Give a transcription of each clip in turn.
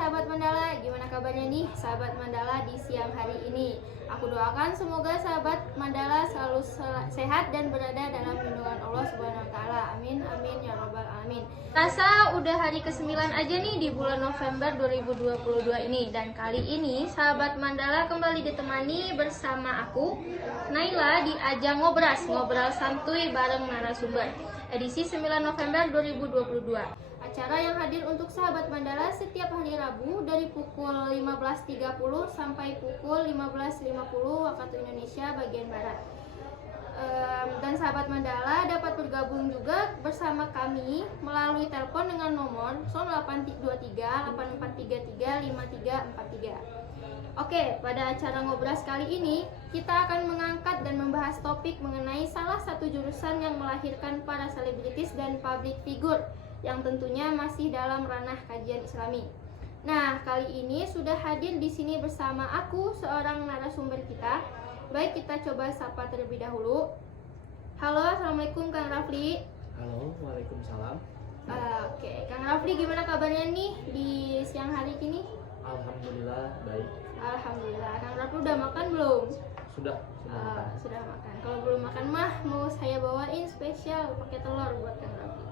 sahabat Mandala, gimana kabarnya nih sahabat Mandala di siang hari ini? Aku doakan semoga sahabat Mandala selalu sehat dan berada dalam lindungan Allah Subhanahu wa taala. Amin amin ya rabbal alamin. Rasa udah hari ke-9 aja nih di bulan November 2022 ini, dan kali ini sahabat Mandala kembali ditemani bersama aku Naila di ajang ngobrol santuy bareng narasumber edisi 9 November 2022. Acara yang hadir untuk sahabat Mandala setiap hari Rabu dari pukul 15.30 sampai pukul 15.50 waktu Indonesia bagian Barat. Dan sahabat Mandala dapat bergabung juga bersama kami melalui telepon dengan nomor 0823 8433 5343. Oke, pada acara ngobras kali ini kita akan mengangkat dan membahas topik mengenai salah satu jurusan yang melahirkan para selebritis dan public figure yang tentunya masih dalam ranah kajian Islami. Nah, kali ini sudah hadir di sini bersama aku seorang narasumber kita. Baik, kita coba sapa terlebih dahulu. Halo, assalamualaikum Kang Rafli. Halo, waalaikumsalam. Oke, Kang Rafli gimana kabarnya nih di siang hari ini? Alhamdulillah baik. Alhamdulillah. Kang Rafli udah makan belum? Sudah makan. Sudah makan. Kalau belum makan mah mau saya bawain spesial pakai telur buat Kang Rafli.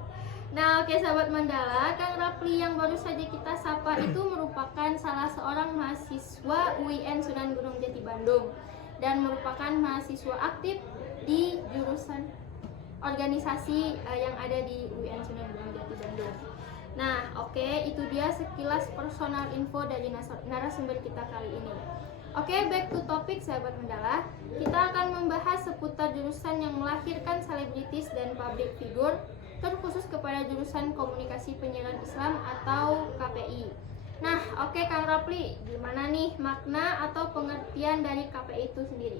Nah, oke sahabat Mandala, Kang Rafli yang baru saja kita sapa itu merupakan salah seorang mahasiswa UIN Sunan Gunung Jati Bandung dan merupakan mahasiswa aktif di jurusan organisasi yang ada di UIN Sunan Gunung Jati Bandung. Nah, oke, itu dia sekilas personal info dari narasumber kita kali ini. Oke, back to topic sahabat Mandala. Kita akan membahas seputar jurusan yang melahirkan selebritis dan public figure, terkhusus kepada jurusan komunikasi penyiaran Islam atau KPI. Nah, oke Kang Rafli, gimana nih makna atau pengertian dari KPI itu sendiri?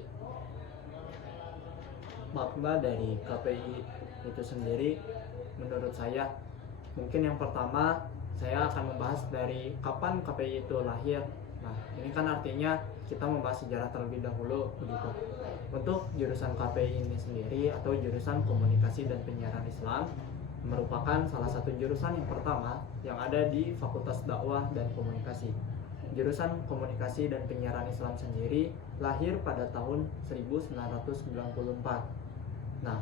Makna dari KPI itu sendiri menurut saya, mungkin yang pertama saya akan membahas dari kapan KPI itu lahir. Nah, ini kan artinya kita membahas sejarah terlebih dahulu begitu. Untuk jurusan KPI ini sendiri atau jurusan komunikasi dan penyiaran Islam merupakan salah satu jurusan yang pertama yang ada di Fakultas Dakwah dan Komunikasi. Jurusan komunikasi dan penyiaran Islam sendiri lahir pada tahun 1994. Nah,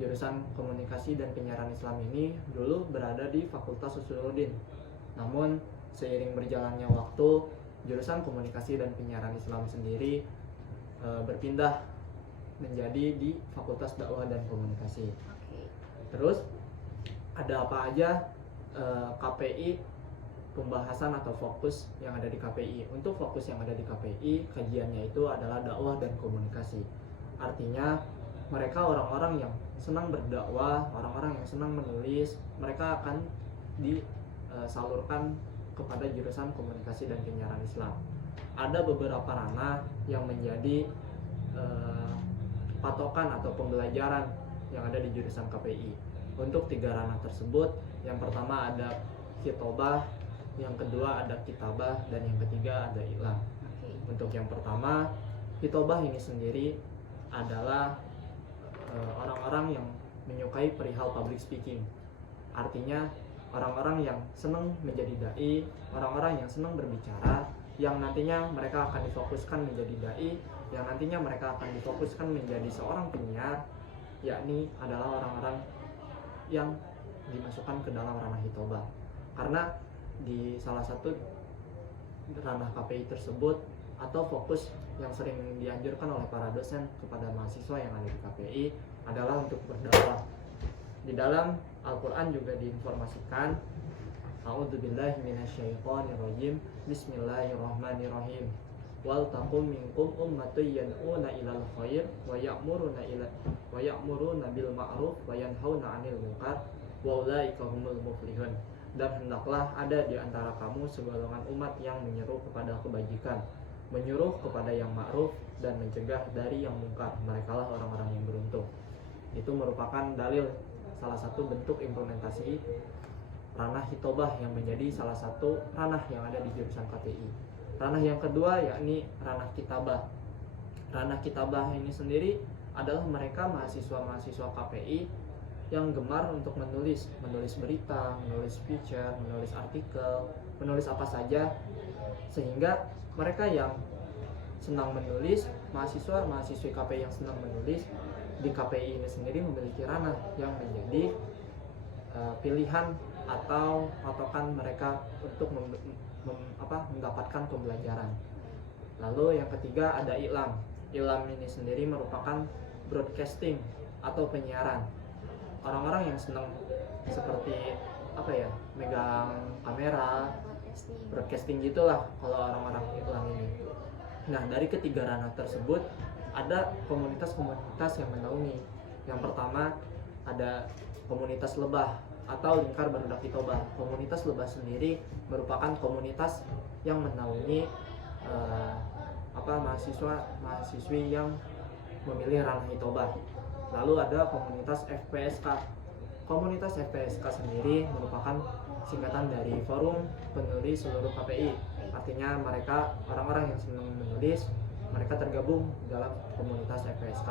jurusan komunikasi dan penyiaran Islam ini dulu berada di Fakultas Usuluddin. Namun, seiring berjalannya waktu, jurusan komunikasi dan penyiaran Islam sendiri berpindah menjadi di Fakultas Dakwah dan Komunikasi. Terus ada apa aja KPI, pembahasan atau fokus yang ada di KPI. Untuk fokus yang ada di KPI, kajiannya itu adalah dakwah dan komunikasi. Artinya mereka orang-orang yang senang berdakwah, orang-orang yang senang menulis, mereka akan disalurkan kepada jurusan komunikasi dan penyiaran Islam. Ada beberapa ranah yang menjadi patokan atau pembelajaran yang ada di jurusan KPI. Untuk 3 ranah tersebut, yang pertama ada khitobah, yang kedua ada kitabah, dan yang ketiga ada iklan. Untuk yang pertama, khitobah ini sendiri adalah orang-orang yang menyukai perihal public speaking. Artinya orang-orang yang senang menjadi dai, orang-orang yang senang berbicara, yang nantinya mereka akan difokuskan menjadi dai, yang nantinya mereka akan difokuskan menjadi seorang penyiar, yakni adalah orang-orang yang dimasukkan ke dalam ranah hitobah. Karena di salah satu ranah KPI tersebut atau fokus yang sering dianjurkan oleh para dosen kepada mahasiswa yang ada di KPI adalah untuk berdakwah. Di dalam Al-Quran juga diinformasikan, A'udzubillahi minasyaitonirrajim, Bismillahirrahmanirrahim. Wal taqum minkum ummatun yad'una ilal khair wa ya'muruna bil ma'ruf wa yanhauna 'anil munkar wa ulaika humul muflihun. Dan hendaklah ada di antara kamu segolongan umat yang menyeru kepada kebajikan, menyuruh kepada yang ma'ruf, dan mencegah dari yang mungkar. Merekalah orang-orang yang beruntung. Itu merupakan dalil salah satu bentuk implementasi ranah hitobah yang menjadi salah satu ranah yang ada di jurusan KPI. Ranah yang kedua yakni ranah kitabah. Ranah kitabah ini sendiri adalah mereka mahasiswa-mahasiswa KPI yang gemar untuk menulis berita, menulis feature, menulis artikel, menulis apa saja, sehingga mereka yang senang menulis, mahasiswa-mahasiswi KPI yang senang menulis di KPI ini sendiri memiliki ranah yang menjadi pilihan atau patokan mereka untuk mendapatkan pembelajaran. Lalu yang ketiga ada I'lam. I'lam ini sendiri merupakan broadcasting atau penyiaran. Orang-orang yang senang seperti megang kamera, broadcasting gitulah kalau orang-orang I'lam ini. Nah, dari ketiga ranah tersebut ada komunitas-komunitas yang menaungi. Yang pertama ada komunitas lebah atau lingkar barudak Kitobah. Komunitas lebah sendiri merupakan komunitas yang menaungi mahasiswa-mahasiswi yang memilih ranah Hitobah. Lalu ada komunitas FPSK. Komunitas FPSK sendiri merupakan singkatan dari Forum Penulis Seluruh KPI. Artinya mereka orang-orang yang senang menulis, mereka tergabung dalam komunitas FPSK.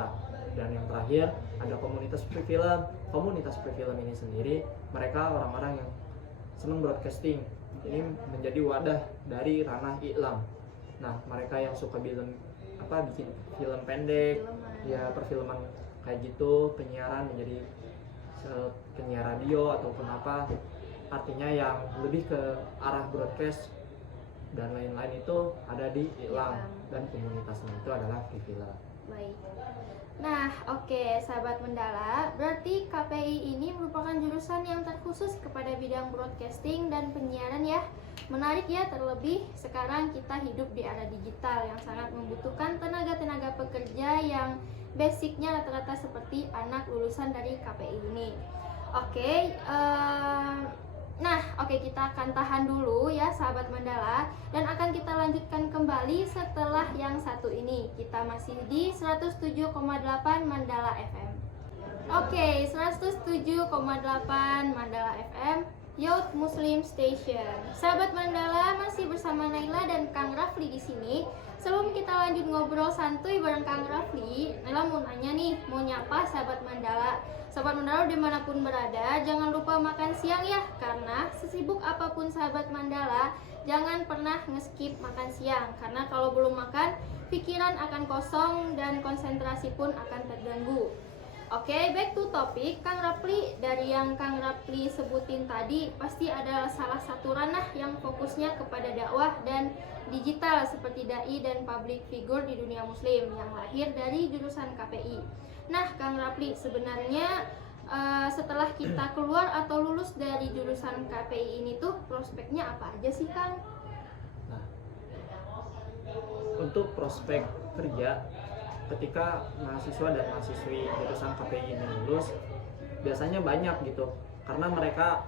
Dan yang terakhir ada komunitas Prefilm. Komunitas Prefilm ini sendiri mereka orang-orang yang senang broadcasting. Ini menjadi wadah dari ranah I'lam. Nah, mereka yang suka bikin film pendek, ya perfilman kayak gitu, penyiaran menjadi penyiar radio ataupun apa, artinya yang lebih ke arah broadcast dan lain-lain itu ada di I'lam dan komunitasnya itu adalah Prefilm. Baik. Nah, oke, sahabat Mandala, berarti KPI ini merupakan jurusan yang terkhusus kepada bidang broadcasting dan penyiaran ya. Menarik ya, terlebih sekarang kita hidup di era digital yang sangat membutuhkan tenaga-tenaga pekerja yang basicnya rata-rata seperti anak lulusan dari KPI ini. Oke, kita akan tahan dulu ya sahabat Mandala, dan akan kita lanjutkan kembali setelah yang satu ini. Kita masih di 107,8 Mandala FM. Oke, 107,8 Mandala FM, Youth Muslim Station. Sahabat Mandala, masih bersama Naila dan Kang Rafli di sini. Sebelum kita lanjut ngobrol santuy bareng Kang Rafli, Naila mau nanya nih, mau nyapa sahabat Mandala. Sahabat Mandala dimanapun berada, jangan lupa makan siang ya, karena sesibuk apapun sahabat Mandala, jangan pernah nge-skip makan siang, karena kalau belum makan, pikiran akan kosong dan konsentrasi pun akan terganggu. Oke, back to topic. Kang Rafli, dari yang Kang Rafli sebutin tadi, pasti ada salah satu ranah yang fokusnya kepada dakwah dan digital seperti dai dan public figure di dunia muslim yang lahir dari jurusan KPI. Nah, Kang Rafli, sebenarnya setelah kita keluar atau lulus dari jurusan KPI ini tuh prospeknya apa aja sih, Kang? Nah, untuk prospek kerja ketika mahasiswa dan mahasiswi jurusan KPI ini lulus, biasanya banyak gitu, karena mereka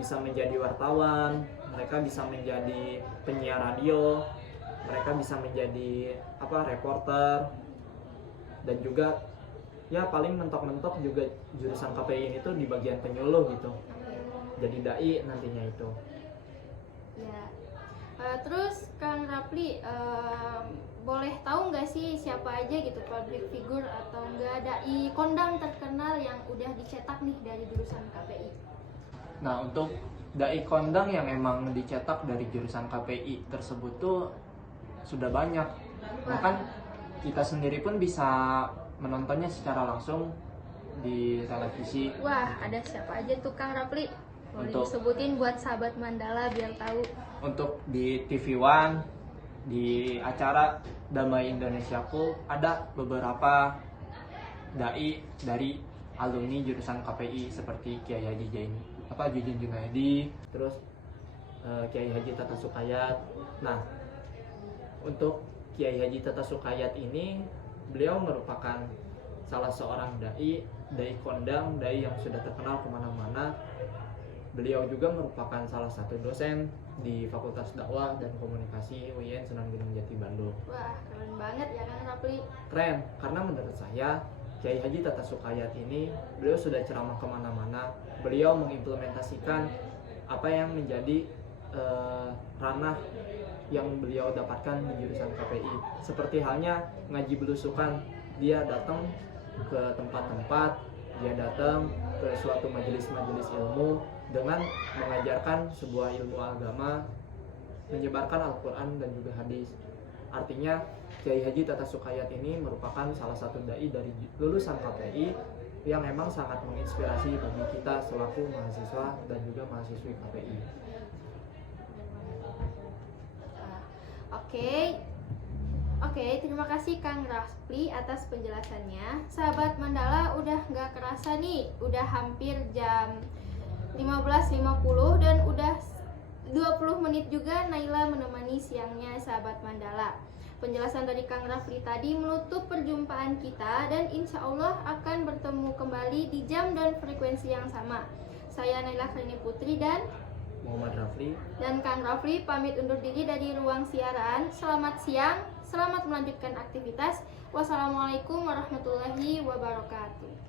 bisa menjadi wartawan, mereka bisa menjadi penyiar radio, mereka bisa menjadi reporter, dan juga ya paling mentok-mentok juga jurusan KPI ini tuh di bagian penyuluh gitu, jadi dai nantinya itu. Ya. Terus Kang Rafli, boleh tahu nggak sih siapa aja gitu public figure atau enggak dai kondang terkenal yang udah dicetak nih dari jurusan KPI? Nah, untuk dai kondang yang emang dicetak dari jurusan KPI tersebut tuh sudah banyak. Bahkan kita sendiri pun bisa menontonnya secara langsung di televisi. Wah, ada siapa aja tuh Kang Rafli? Boleh Untuk disebutin buat sahabat Mandala biar tahu. Untuk di TV One, di acara Damai Indonesiaku ada beberapa dai dari alumni jurusan KPI seperti Kiai Haji Jujin Junaidi, terus Kiai Haji Tata Sukayat. Nah, untuk Kiai Haji Tata Sukayat ini, beliau merupakan salah seorang dai kondang, dai yang sudah terkenal kemana-mana. Beliau juga merupakan salah satu dosen di Fakultas Dakwah dan Komunikasi UIN Sunan Gunung Jati Bandung. Wah, keren banget ya Kang Rafli. Keren, karena menurut saya Kiai Haji Tata Sukayat ini, beliau sudah ceramah kemana-mana. Beliau mengimplementasikan apa yang menjadi ranah yang beliau dapatkan di jurusan KPI. Seperti halnya ngaji belusukan, dia datang ke tempat-tempat, dia datang ke suatu majelis-majelis ilmu dengan mengajarkan sebuah ilmu agama menyebarkan Al-Quran dan juga hadis. Artinya Kiai Haji Tata Sukayat ini merupakan salah satu dai dari lulusan KPI yang memang sangat menginspirasi bagi kita selaku mahasiswa dan juga mahasiswi KPI. Oke, terima kasih Kang Rafli atas penjelasannya. Sahabat Mandala, udah gak kerasa nih, udah hampir jam 15.50 dan udah 20 menit juga Naila menemani siangnya sahabat Mandala. Penjelasan dari Kang Rafli tadi menutup perjumpaan kita dan insya Allah akan bertemu kembali di jam dan frekuensi yang sama. Saya Naila Kharini Putri dan Muhammad Rafli dan Kang Rafli pamit undur diri dari ruang siaran. Selamat siang, selamat melanjutkan aktivitas. Wassalamualaikum warahmatullahi wabarakatuh.